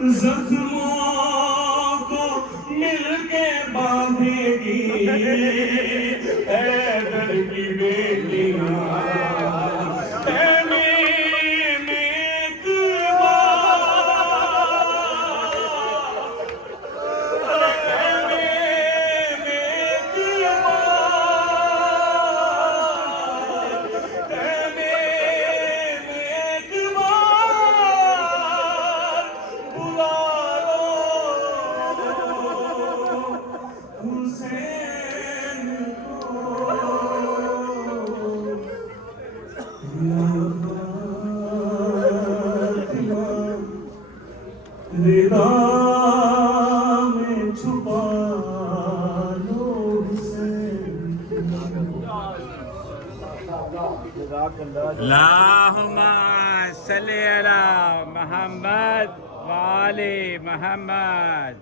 जख्मों को मिलके बांधेगी हैदर की बेटियां रिदा में छुपा लो अल्लाहुम्मा सल्ली अला मोहम्मद व आले मोहम्मद।